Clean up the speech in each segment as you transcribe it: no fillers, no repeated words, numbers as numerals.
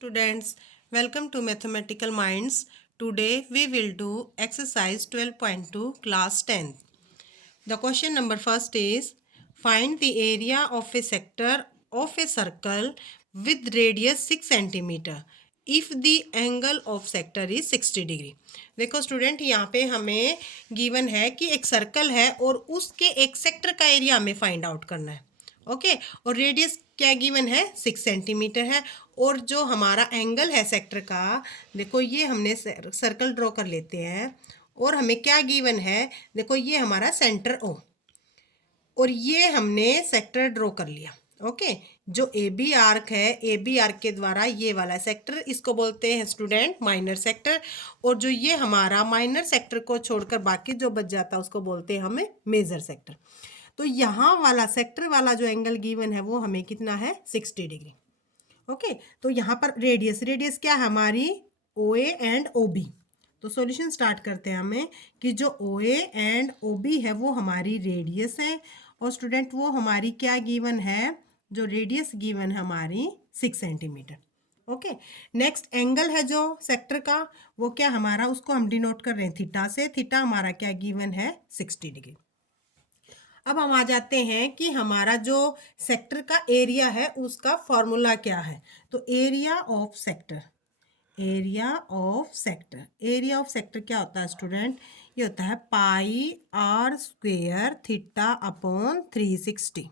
Students, welcome to Mathematical Minds. Today we will do exercise 12.2 class 10. The question number first is find the area of a sector of a circle with radius 6 centimeter if the angle of sector is 60 degree. देखो student, यहाँ पे हमें given है कि एक circle है और उसके एक सेक्टर का एरिया हमें फाइंड आउट करना है। ओके और रेडियस क्या गिवन है 6 सेंटीमीटर है और जो हमारा एंगल है सेक्टर का, देखो ये हमने सर्कल ड्रॉ कर लेते हैं और हमें क्या गिवन है, देखो ये हमारा सेंटर ओ और ये हमने सेक्टर ड्रॉ कर लिया। ओके जो ए बी आर्क है, ए बी आर्क के द्वारा ये वाला सेक्टर, इसको बोलते हैं स्टूडेंट माइनर सेक्टर, और जो ये हमारा माइनर सेक्टर को छोड़कर बाकी जो बच जाता है उसको बोलते हैं हमें मेजर सेक्टर। तो यहाँ वाला सेक्टर वाला जो एंगल गिवन है वो हमें कितना है 60 डिग्री। ओके तो यहाँ पर रेडियस क्या है हमारी ओ ए एंड ओ बी। तो सॉल्यूशन स्टार्ट करते हैं हमें कि जो ओ ए एंड ओ बी है वो हमारी रेडियस है और स्टूडेंट वो हमारी क्या गिवन है, जो रेडियस गिवन है हमारी 6 सेंटीमीटर। ओके नेक्स्ट एंगल है जो सेक्टर का वो क्या हमारा, उसको हम डिनोट कर रहे हैं थीटा से। थीटा हमारा क्या गिवन है 60 डिग्री। अब हम आ जाते हैं कि हमारा जो सेक्टर का एरिया है उसका फॉर्मूला क्या है। तो area of sector, area of sector, area of sector क्या होता है स्टूडेंट, ये होता है पाई आर स्क्वेयर थीटा अपॉन 360।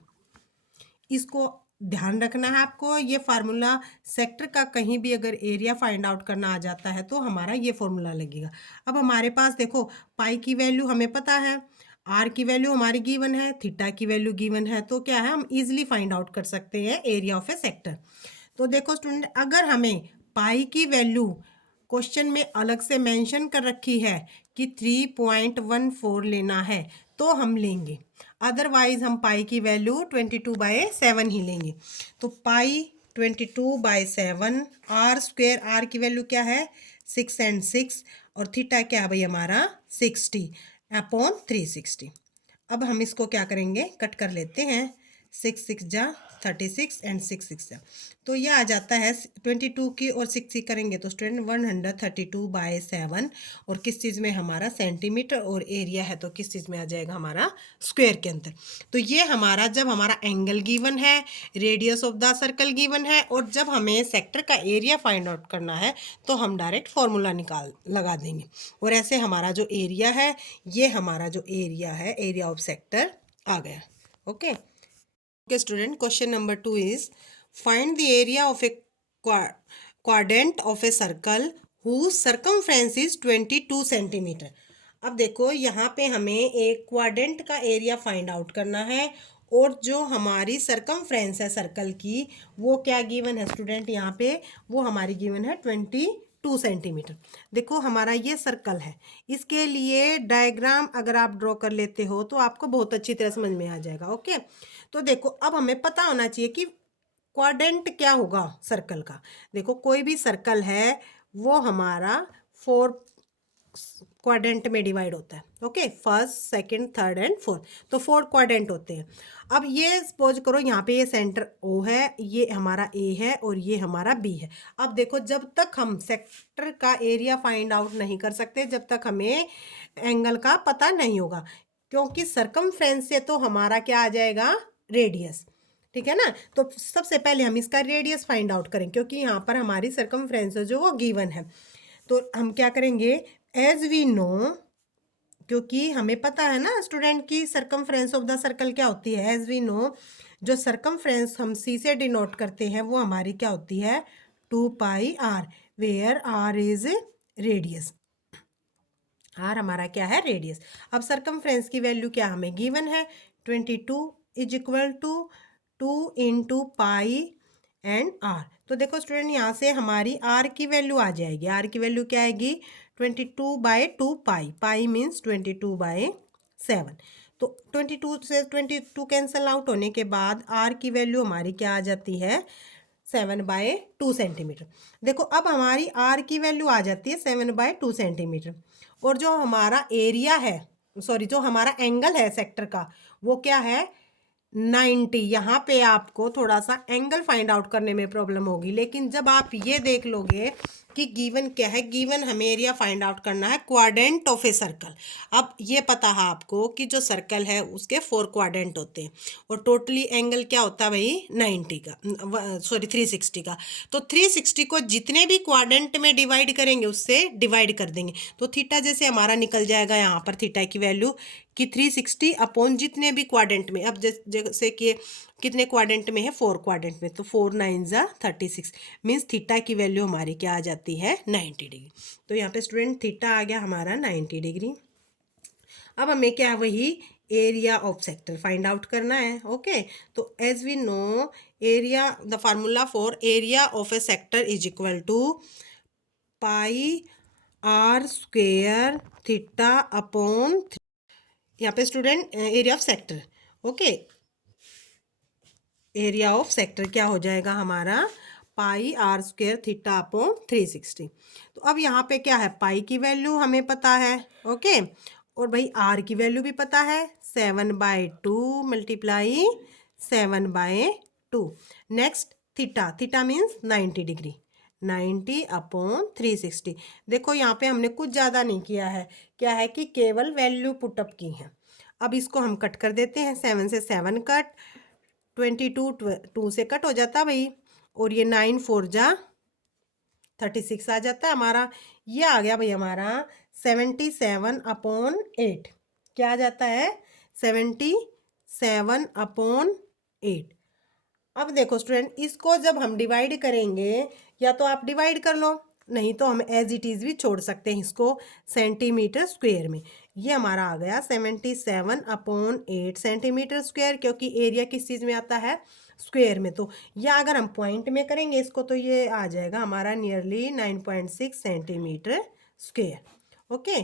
इसको ध्यान रखना है आपको, ये फार्मूला सेक्टर का कहीं भी अगर एरिया फाइंड आउट करना आ जाता है तो हमारा ये फॉर्मूला लगेगा। अब हमारे पास देखो पाई की वैल्यू हमें पता है, आर की वैल्यू हमारी गिवन है, थीटा की वैल्यू गिवन है, तो क्या है हम इजीली फाइंड आउट कर सकते हैं एरिया ऑफ ए सेक्टर। तो देखो स्टूडेंट, अगर हमें पाई की वैल्यू क्वेश्चन में अलग से मेंशन कर रखी है कि 3.14 लेना है तो हम लेंगे, अदरवाइज हम पाई की वैल्यू 22/7 ही लेंगे। तो पाई 22/7, आर स्क्वेयर, आर की वैल्यू क्या है 6 एंड 6 और थीटा क्या है भाई हमारा 60 अपॉन 360। अब हम इसको क्या करेंगे, कट कर लेते हैं, 6 6 जा 36 एंड 6 6 जा, तो ये आ जाता है 22 की और 6 की करेंगे तो स्टूडेंट 132/7 और किस चीज़ में हमारा सेंटीमीटर और एरिया है तो किस चीज़ में आ जाएगा हमारा स्क्वायर के अंदर। तो ये हमारा जब हमारा एंगल गिवन है, radius of the circle given है और जब हमें सेक्टर का एरिया फाइंड आउट करना है तो हम डायरेक्ट फॉर्मूला लगा देंगे और ऐसे हमारा जो एरिया है, ये हमारा जो एरिया है एरिया ऑफ सेक्टर आ गया। Okay Okay, student, question number 2 is find the area of a quadrant of a circle whose circumference is 22 centimetre. अब देखो यहाँ पे हमें एक क्वाड्रेंट का एरिया फाइंड आउट करना है और जो हमारी सरकमफ्रेंस है सर्कल की वो क्या गिवन है स्टूडेंट, यहाँ पे वो हमारी गिवन है 22 सेंटीमीटर। देखो हमारा ये सर्कल है, इसके लिए डायग्राम अगर आप ड्रॉ कर लेते हो तो आपको बहुत अच्छी तरह समझ में आ जाएगा। ओके तो देखो अब हमें पता होना चाहिए कि क्वाड्रेंट क्या होगा सर्कल का। देखो कोई भी सर्कल है वो हमारा 4 क्वाड्रेंट में डिवाइड होता है। Okay first second third and fourth, तो 4 क्वाड्रेंट होते हैं। अब ये सपोज करो यहाँ पे ये सेंटर ओ है, ये हमारा ए है और ये हमारा बी है। अब देखो जब तक हम सेक्टर का एरिया फाइंड आउट नहीं कर सकते जब तक हमें एंगल का पता नहीं होगा, क्योंकि सरकमफ्रेंस से तो हमारा क्या आ जाएगा रेडियस, ठीक है ना। तो सबसे पहले हम इसका रेडियस फाइंड आउट करें क्योंकि यहाँ पर हमारी सरकमफ्रेंस जो वो गिवन है। तो हम क्या करेंगे, एज वी नो, क्योंकि हमें पता है ना स्टूडेंट की सरकमफ्रेंस ऑफ द सर्कल क्या होती है। एज वी नो जो सरकमफ्रेंस हम सी से डिनोट करते हैं वो हमारी क्या होती है 2πr, where R is radius, R हमारा क्या है रेडियस। अब सरकमफ्रेंस की वैल्यू क्या हमें गिवन है 22 is equal to 2 into pi and R. तो देखो स्टूडेंट यहाँ से हमारी आर की वैल्यू आ जाएगी, आर की वैल्यू क्या आएगी 22/2 पाई, पाई मीन्स 22/7। तो 22 से 22 कैंसल आउट होने के बाद आर की वैल्यू हमारी क्या आ जाती है 7/2 सेंटीमीटर। देखो अब हमारी आर की वैल्यू आ जाती है 7/2 सेंटीमीटर और जो हमारा एरिया है, सॉरी जो हमारा एंगल है सेक्टर का वो क्या है 90। यहाँ पे आपको थोड़ा सा एंगल फाइंड आउट करने में प्रॉब्लम होगी, लेकिन जब आप ये देख लोगे कि गिवन क्या है, गिवन हमें एरिया फाइंड आउट करना है क्वाड्रेंट ऑफ ए सर्कल। अब ये पता है आपको कि जो सर्कल है उसके 4 क्वाड्रेंट होते हैं और टोटली एंगल क्या होता है भाई 90 का, सॉरी 360 का। तो 360 को जितने भी क्वाड्रेंट में डिवाइड करेंगे उससे डिवाइड कर देंगे, तो थीटा जैसे हमारा निकल जाएगा यहाँ पर थीटा की वैल्यू कि 360 अपॉन जितने भी क्वाड्रेंट में। अब जैसे कि कितने क्वाड्रेंट में है, 4 क्वाड्रेंट में, तो 4 9 जा 36 मीन्स थीटा की वैल्यू हमारी क्या आ जाती है 90 डिग्री। तो यहाँ पे स्टूडेंट थीटा आ गया हमारा 90 डिग्री। अब हमें क्या वही area of sector find out करना है। ओके, तो as we know area, the formula for area of a sector is equal to pi R square theta upon, यहाँ पे student area of sector. Okay, area of sector क्या हो जाएगा हमारा pi R square theta upon 360। तो अब यहाँ पे क्या है, पाई की वैल्यू हमें पता है। ओके, और भाई आर की वैल्यू भी पता है, 7/2 multiply 7/2। Next theta, theta means 90 degree, 90 upon 360। देखो यहाँ पे हमने कुछ ज़्यादा नहीं किया है, क्या है कि केवल वैल्यू पुटअप की है। अब इसको हम कट कर देते हैं, 7 से 7 कट, 22 2 से कट हो जाता भाई, और ये 9 4 जा 36 आ जाता है हमारा। ये आ गया भाई हमारा 77/8। क्या आ जाता है 77/8। अब देखो स्टूडेंट, इसको जब हम डिवाइड करेंगे, या तो आप डिवाइड कर लो, नहीं तो हम एज इट इज़ भी छोड़ सकते हैं इसको सेंटीमीटर स्क्वायर में। ये हमारा आ गया 77/8 सेंटीमीटर स्क्वायर, क्योंकि एरिया किस चीज़ में आता है स्क्वायर में। तो या अगर हम पॉइंट में करेंगे इसको तो ये आ जाएगा हमारा नियरली 9.6 सेंटीमीटर स्क्वायर। ओके,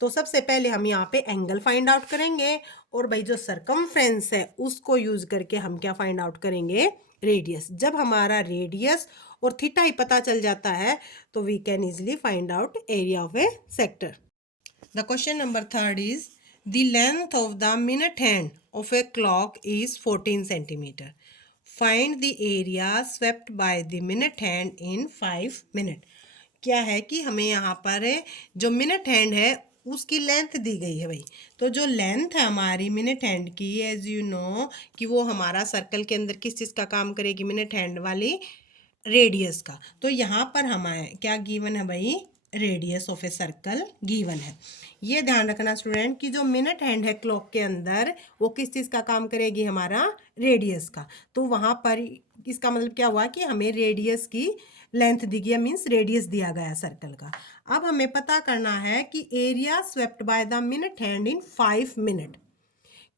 तो सबसे पहले हम यहाँ पे एंगल फाइंड आउट करेंगे, और भाई जो सरकमफ्रेंस है उसको यूज करके हम क्या फाइंड आउट करेंगे, रेडियस। जब हमारा रेडियस और थीटा ही पता चल जाता है तो we can easily find out area of a sector. The question number 3 is the length of the minute hand of a clock is 14 centimetre. Find the area swept by the minute hand in 5 minute. क्या है कि हमें यहाँ पर जो minute hand है उसकी length दी गई है भाई। तो जो लेंथ है हमारी मिनट हैंड की, एज यू नो कि वो हमारा सर्कल के अंदर किस चीज़ का काम करेगी, मिनट हैंड वाली रेडियस का। तो यहाँ पर हमारे क्या गिवन है भाई, radius of a circle given है। ये ध्यान रखना स्टूडेंट कि जो मिनट हैंड है क्लॉक के अंदर वो किस चीज़ का काम करेगी, हमारा रेडियस का। तो वहाँ पर इसका मतलब क्या हुआ कि हमें रेडियस की लेंथ दी गई, मीन्स रेडियस दिया गया सर्कल का। अब हमें पता करना है कि area swept by the minute hand in 5 minute,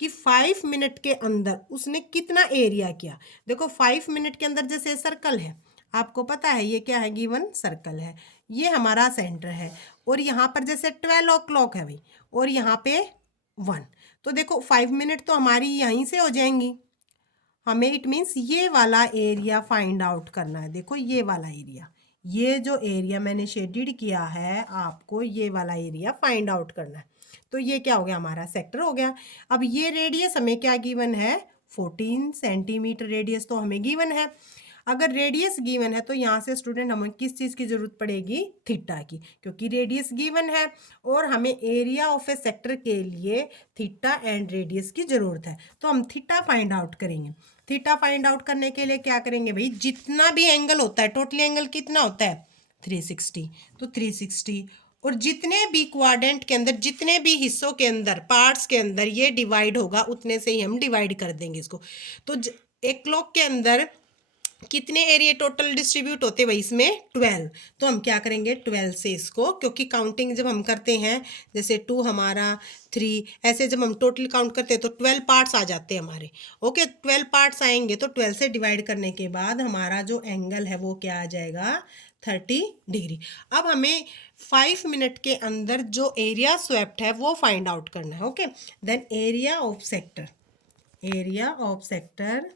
कि 5 मिनट के अंदर उसने कितना एरिया किया। देखो 5 मिनट के अंदर जैसे सर्कल है, आपको पता है ये क्या है, गिवन सर्कल है, ये हमारा सेंटर है, और यहाँ पर जैसे 12 o'clock है भाई, और यहाँ पे 1। तो देखो 5 मिनट तो हमारी यहीं से हो जाएंगी। हमें इट मीन्स ये वाला एरिया फाइंड आउट करना है। देखो ये वाला एरिया, ये जो एरिया मैंने शेडिड किया है आपको, ये वाला एरिया फाइंड आउट करना है। तो ये क्या हो गया, हमारा सेक्टर हो गया। अब ये रेडियस हमें क्या गिवन है, 14 सेंटीमीटर रेडियस तो हमें गिवन है। अगर रेडियस गिवन है तो यहाँ से स्टूडेंट हमें किस चीज़ की जरूरत पड़ेगी, थीटा की, क्योंकि रेडियस गिवन है और हमें एरिया ऑफ ए सेक्टर के लिए थीटा एंड रेडियस की जरूरत है। तो हम थीटा फाइंड आउट करेंगे। थीटा फाइंड आउट करने के लिए क्या करेंगे भाई, जितना भी एंगल होता है, टोटली एंगल कितना होता है 360, तो 360, और जितने भी क्वाड्रेंट के अंदर, जितने भी हिस्सों के अंदर, पार्ट्स के अंदर ये डिवाइड होगा उतने से ही हम डिवाइड कर देंगे इसको। तो एक क्लॉक के अंदर कितने एरिया टोटल डिस्ट्रीब्यूट होते भाई, इसमें 12। तो हम क्या करेंगे 12 से इसको, क्योंकि काउंटिंग जब हम करते हैं जैसे 2 हमारा 3, ऐसे जब हम टोटल काउंट करते हैं तो 12 पार्ट्स आ जाते हैं हमारे। ओके, 12 पार्ट्स आएंगे तो 12 से डिवाइड करने के बाद हमारा जो एंगल है वो क्या आ जाएगा 30 डिग्री। अब हमें 5 मिनट के अंदर जो एरिया स्वेप्ट है वो फाइंड आउट करना है। Okay, then area of sector, area of sector.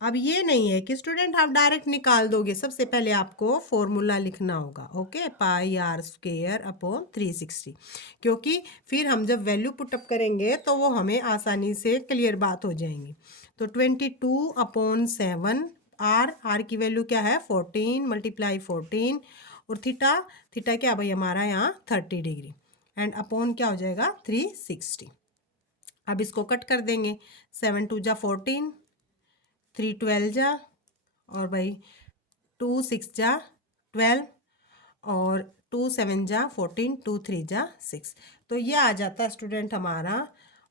अब ये नहीं है कि स्टूडेंट आप डायरेक्ट निकाल दोगे, सबसे पहले आपको फॉर्मूला लिखना होगा। Okay, pi R square upon 360, क्योंकि फिर हम जब वैल्यू पुटअप करेंगे तो वो हमें आसानी से क्लियर बात हो जाएंगी। तो 22/7, आर की वैल्यू क्या है 14 मल्टीप्लाई 14, और थीटा, थीटा क्या भाई हमारा यहाँ 30 डिग्री, एंड अपॉन क्या हो जाएगा 360। अब इसको कट कर देंगे, 7 2 जा 14, 3 12 जा, और भाई 2 6 जा 12, और 2 7 जा 14, 2 3 जा 6। तो ये आ जाता है स्टूडेंट हमारा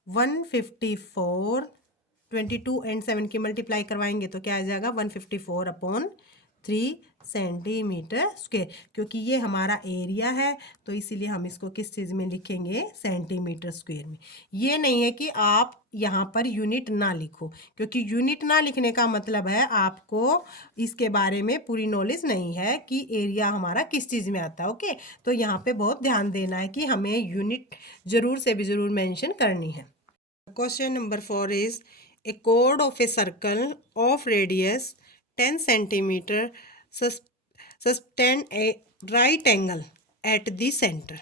154। 22 एंड 7 की मल्टीप्लाई करवाएंगे तो क्या आ जाएगा 154/3 सेंटीमीटर स्क्वेयर, क्योंकि ये हमारा एरिया है तो इसीलिए हम इसको किस चीज़ में लिखेंगे, सेंटीमीटर स्क्वेयर में। ये नहीं है कि आप यहाँ पर यूनिट ना लिखो, क्योंकि यूनिट ना लिखने का मतलब है आपको इसके बारे में पूरी नॉलेज नहीं है कि एरिया हमारा किस चीज़ में आता है। ओके, तो यहाँ पे बहुत ध्यान देना है कि हमें यूनिट ज़रूर से भी ज़रूर मेंशन करनी है। Question number 4 is a chord of a circle of radius 10 centimeter subtend a right angle at the center.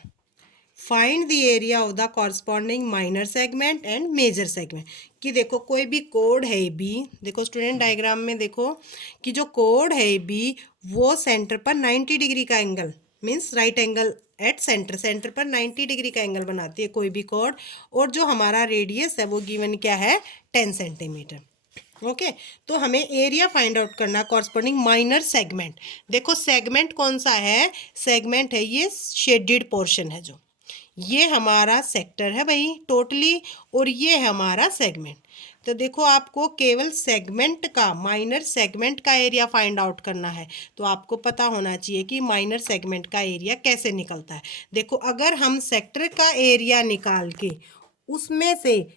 Find the area of the corresponding minor segment and major segment. कि देखो कोई भी कोड है A B, देखो student diagram में देखो कि जो कोड है ए बी वो सेंटर पर 90 डिग्री का angle means right angle at centre, centre पर 90 डिग्री का एंगल बनाती है कोई भी कोड, और जो हमारा रेडियस है वो गिवन क्या है 10 सेंटीमीटर। ओके, तो हमें एरिया फाइंड आउट करना कॉरस्पॉन्डिंग माइनर सेगमेंट। देखो सेगमेंट कौन सा है, सेगमेंट है ये शेडेड पोर्शन है, जो ये हमारा सेक्टर है भाई टोटली, और ये है हमारा सेगमेंट। तो देखो आपको केवल सेगमेंट का, माइनर सेगमेंट का एरिया फाइंड आउट करना है, तो आपको पता होना चाहिए कि माइनर सेगमेंट का एरिया कैसे निकलता है। देखो अगर हम सेक्टर का एरिया निकाल के उसमें से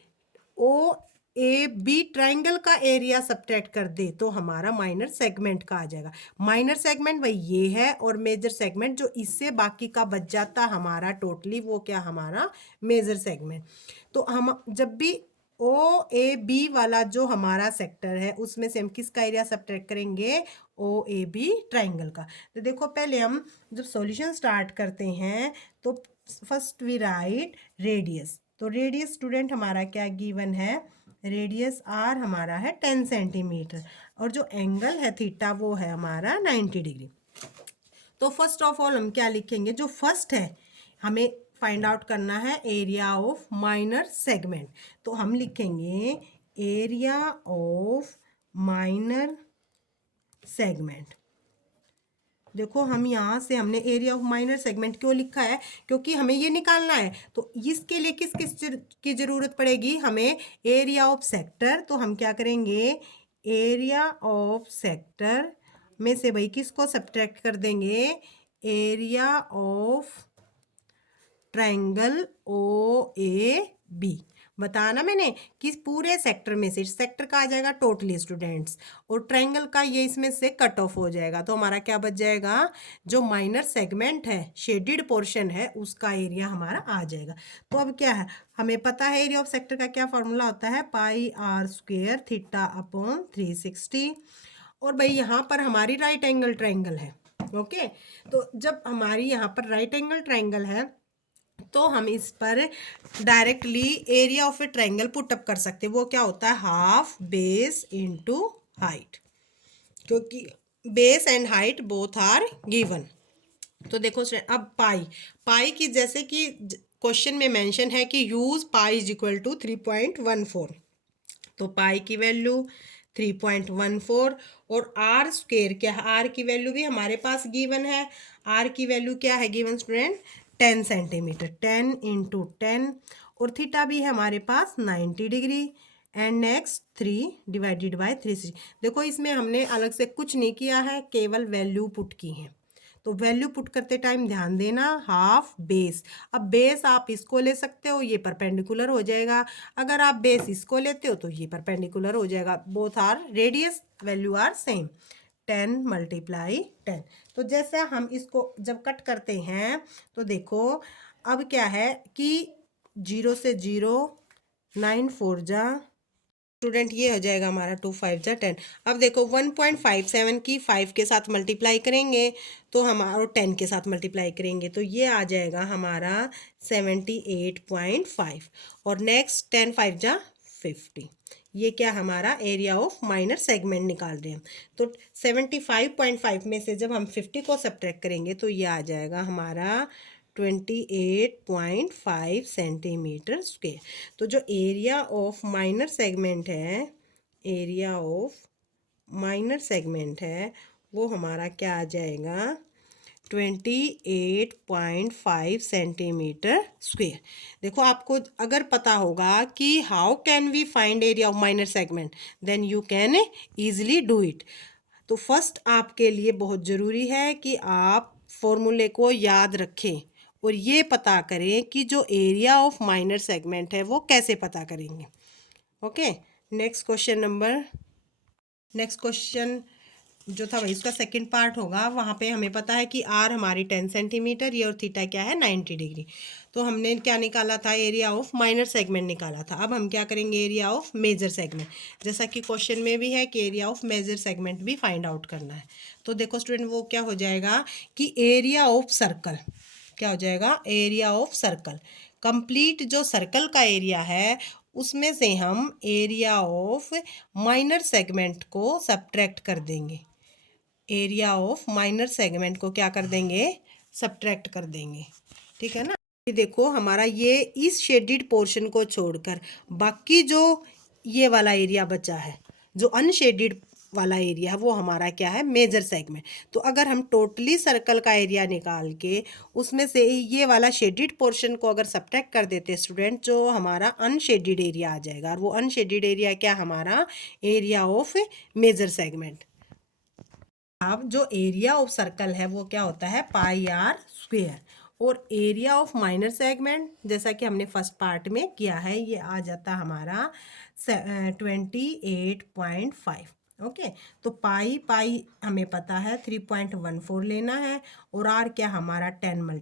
ओ ए बी ट्राइंगल का एरिया सब्ट्रैक्ट कर दे तो हमारा माइनर सेगमेंट का आ जाएगा। माइनर सेगमेंट भाई ये है, और मेजर सेगमेंट जो इससे बाकी का बच जाता हमारा टोटली वो क्या हमारा मेजर सेगमेंट। तो हम जब भी ओ ए बी वाला जो हमारा सेक्टर है उसमें से हम किसका एरिया सब्ट्रैक्ट करेंगे, ओ ए बी ट्राइंगल का। तो देखो पहले हम जब सॉल्यूशन स्टार्ट करते हैं तो फर्स्ट वी राइट रेडियस। तो रेडियस स्टूडेंट हमारा क्या गिवन है, रेडियस आर हमारा है 10 सेंटीमीटर, और जो एंगल है थीटा वो है हमारा 90 डिग्री। तो फर्स्ट ऑफ ऑल हम क्या लिखेंगे, जो फर्स्ट है हमें फाइंड आउट करना है एरिया ऑफ माइनर सेगमेंट। तो हम लिखेंगे एरिया ऑफ माइनर सेगमेंट। देखो हम यहाँ से हमने एरिया ऑफ माइनर सेगमेंट क्यों लिखा है, क्योंकि हमें ये निकालना है। तो इसके लिए किस किस की ज़रूरत पड़ेगी, हमें एरिया ऑफ सेक्टर। तो हम क्या करेंगे, एरिया ऑफ सेक्टर में से भाई किसको सब्ट्रैक्ट कर देंगे, area of triangle O A B. बताना मैंने कि पूरे सेक्टर में से, सेक्टर का आ जाएगा टोटली स्टूडेंट्स, और ट्रायंगल का ये इसमें से कट ऑफ हो जाएगा। तो हमारा क्या बच जाएगा, जो माइनर सेगमेंट है शेडेड पोर्शन है उसका एरिया हमारा आ जाएगा। तो अब क्या है, हमें पता है एरिया ऑफ सेक्टर का क्या फॉर्मूला होता है, πr² थीटा अपॉन 360। और भाई यहाँ पर हमारी राइट एंगल ट्रायंगल है। ओके, तो जब हमारी यहाँ पर राइट एंगल ट्रायंगल है तो हम इस पर directly area of a triangle put up कर सकते हैं। वो क्या होता है, हाफ बेस इनटू हाइट, क्योंकि base and height both are given. तो देखो अब पाई की जैसे कि क्वेश्चन में मेंशन है कि use pi is equal to 3.14। तो पाई की वैल्यू 3.14, और आर स्क्वेयर क्या है, आर की वैल्यू भी हमारे पास गिवन है। आर की वैल्यू क्या है गिवन स्टूडेंट, 10 सेंटीमीटर, 10 × 10, और थीटा भी है हमारे पास 90 डिग्री, एंड नेक्स्ट 3/360। देखो इसमें हमने अलग से कुछ नहीं किया है, केवल वैल्यू पुट की है। तो वैल्यू पुट करते टाइम ध्यान देना, हाफ बेस। अब बेस आप इसको ले सकते हो, ये परपेंडिकुलर हो जाएगा। अगर आप बेस इसको लेते हो तो ये परपेंडिकुलर हो जाएगा। Both are radius value are same, 10 × 10। तो जैसे हम इसको जब कट करते हैं तो देखो अब क्या है कि 0 से 0, 9 4 जा स्टूडेंट ये हो जाएगा हमारा 2 5 जा 10। अब देखो 1.57 की 5 के साथ मल्टीप्लाई करेंगे तो हमारा 10 के साथ मल्टीप्लाई करेंगे तो ये आ जाएगा हमारा 78.5, और नेक्स्ट 10 5 जा 50। ये क्या हमारा एरिया ऑफ माइनर सेगमेंट निकाल रहे हैं। तो 75.5 में से जब हम 50 को सब्ट्रैक्ट करेंगे तो ये आ जाएगा हमारा 28.5 सेंटीमीटर स्क्वेयर। तो जो एरिया ऑफ माइनर सेगमेंट है, एरिया ऑफ माइनर सेगमेंट है, वो हमारा क्या आ जाएगा 28.5 सेंटीमीटर स्क्वेयर। देखो आपको अगर पता होगा कि how can we find area of minor segment, then you can easily do it. तो फर्स्ट आपके लिए बहुत ज़रूरी है कि आप फॉर्मूले को याद रखें और ये पता करें कि जो एरिया ऑफ माइनर सेगमेंट है वो कैसे पता करेंगे। ओके, नेक्स्ट क्वेश्चन जो था वही उसका सेकंड पार्ट होगा। वहाँ पे हमें पता है कि आर हमारी 10 सेंटीमीटर, ये और थीटा क्या है 90 डिग्री। तो हमने क्या निकाला था, एरिया ऑफ माइनर सेगमेंट निकाला था। अब हम क्या करेंगे, एरिया ऑफ मेजर सेगमेंट, जैसा कि क्वेश्चन में भी है कि एरिया ऑफ मेजर सेगमेंट भी फाइंड आउट करना है। तो देखो स्टूडेंट, वो क्या हो जाएगा कि एरिया ऑफ सर्कल, क्या हो जाएगा एरिया ऑफ सर्कल, कंप्लीट जो सर्कल का एरिया है उसमें से हम एरिया ऑफ माइनर सेगमेंट को सब्ट्रैक्ट कर देंगे। एरिया ऑफ माइनर सेगमेंट को क्या कर देंगे, सब्ट्रैक्ट कर देंगे। ठीक है ना। ये देखो हमारा ये इस शेडिड पोर्शन को छोड़कर बाकी जो ये वाला एरिया बचा है, जो अनशेडिड वाला एरिया है, वो हमारा क्या है मेजर सेगमेंट। तो अगर हम टोटली सर्कल का एरिया निकाल के उसमें से ये वाला शेडिड पोर्शन को अगर सब्ट्रैक्ट कर देते स्टूडेंट, जो हमारा अनशेडिड एरिया आ जाएगा। और वो अनशेडिड एरिया क्या हमारा एरिया ऑफ मेजर सेगमेंट। अब जो एरिया ऑफ सर्कल है वो क्या होता है पाई आर स्क्वेयर, और एरिया ऑफ माइनर सेगमेंट जैसा कि हमने फर्स्ट पार्ट में किया है ये आ जाता हमारा 28.5। ओके, तो पाई पाई हमें पता है 3.14 लेना है, और आर क्या हमारा 10 ×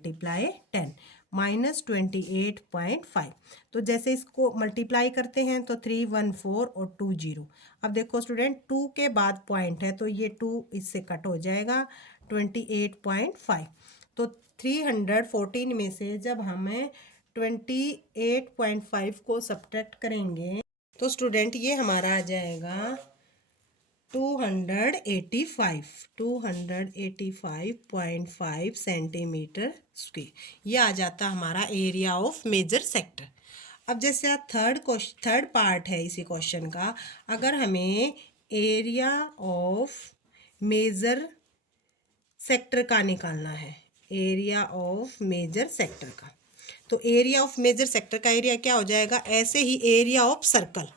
10 -28.5। तो जैसे इसको मल्टीप्लाई करते हैं तो 314 और 2 0। अब देखो स्टूडेंट 2 के बाद पॉइंट है तो ये 2 इससे कट हो जाएगा 28.5। तो 314 में से जब हमें 28.5 को सब्ट्रैक्ट करेंगे तो स्टूडेंट ये हमारा आ जाएगा 285.5 सेंटीमीटर स्क्वेयर। ये आ जाता हमारा एरिया ऑफ मेजर सेक्टर। अब जैसे थर्ड पार्ट है इसी क्वेश्चन का, अगर हमें एरिया ऑफ मेजर सेक्टर का निकालना है, एरिया ऑफ मेजर सेक्टर का, तो एरिया ऑफ मेजर सेक्टर का एरिया क्या हो जाएगा, ऐसे ही एरिया ऑफ सर्कल।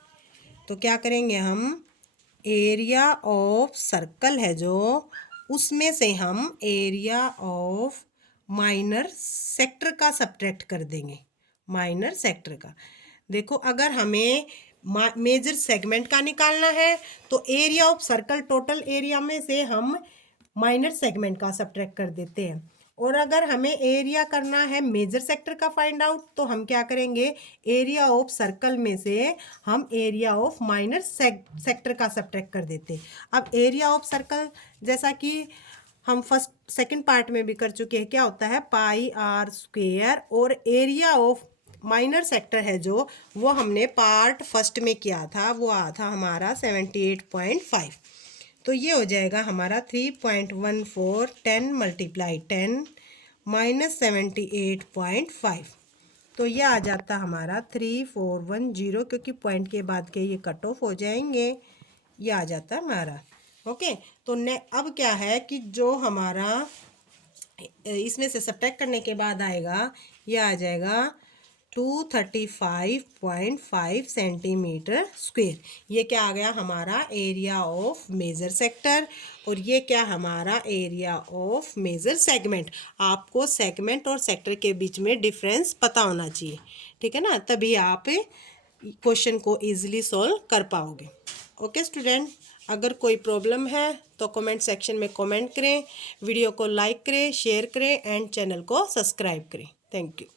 तो क्या करेंगे हम, एरिया ऑफ सर्कल है जो, उसमें से हम एरिया ऑफ माइनर सेक्टर का सब्ट्रैक्ट कर देंगे, माइनर सेक्टर का। देखो अगर हमें मेजर सेगमेंट का निकालना है तो area of circle total area में से हम माइनर सेगमेंट का सब्ट्रैक्ट कर देते हैं, और अगर हमें एरिया करना है मेजर सेक्टर का फाइंड आउट तो हम क्या करेंगे, एरिया ऑफ सर्कल में से हम एरिया ऑफ माइनर सेक्टर का सब्ट्रैक्ट कर देते हैं। अब एरिया ऑफ सर्कल जैसा कि हम सेकंड पार्ट में भी कर चुके हैं, क्या होता है पाई आर स्क्वेयर, और एरिया ऑफ माइनर सेक्टर है जो, वो हमने पार्ट फर्स्ट में किया था, वो आया था हमारा 78.5। तो ये हो जाएगा हमारा 3.14 10 × 10 -78.5। तो ये आ जाता हमारा 3410, क्योंकि पॉइंट के बाद के ये कट ऑफ हो जाएंगे, ये आ जाता हमारा। ओके, तो अब क्या है कि जो हमारा इसमें से सब्ट्रैक्ट करने के बाद आएगा, ये आ जाएगा 235.5 सेंटीमीटर स्क्वेयर। ये क्या आ गया हमारा एरिया ऑफ मेजर सेक्टर, और ये क्या हमारा एरिया ऑफ मेजर सेगमेंट। आपको सेगमेंट और सेक्टर के बीच में डिफरेंस पता होना चाहिए, ठीक है ना, तभी आप क्वेश्चन को इजीली सॉल्व कर पाओगे। ओके स्टूडेंट, अगर कोई प्रॉब्लम है तो कमेंट सेक्शन में कमेंट करें, वीडियो को लाइक करें, शेयर करें एंड चैनल को सब्सक्राइब करें। Thank you.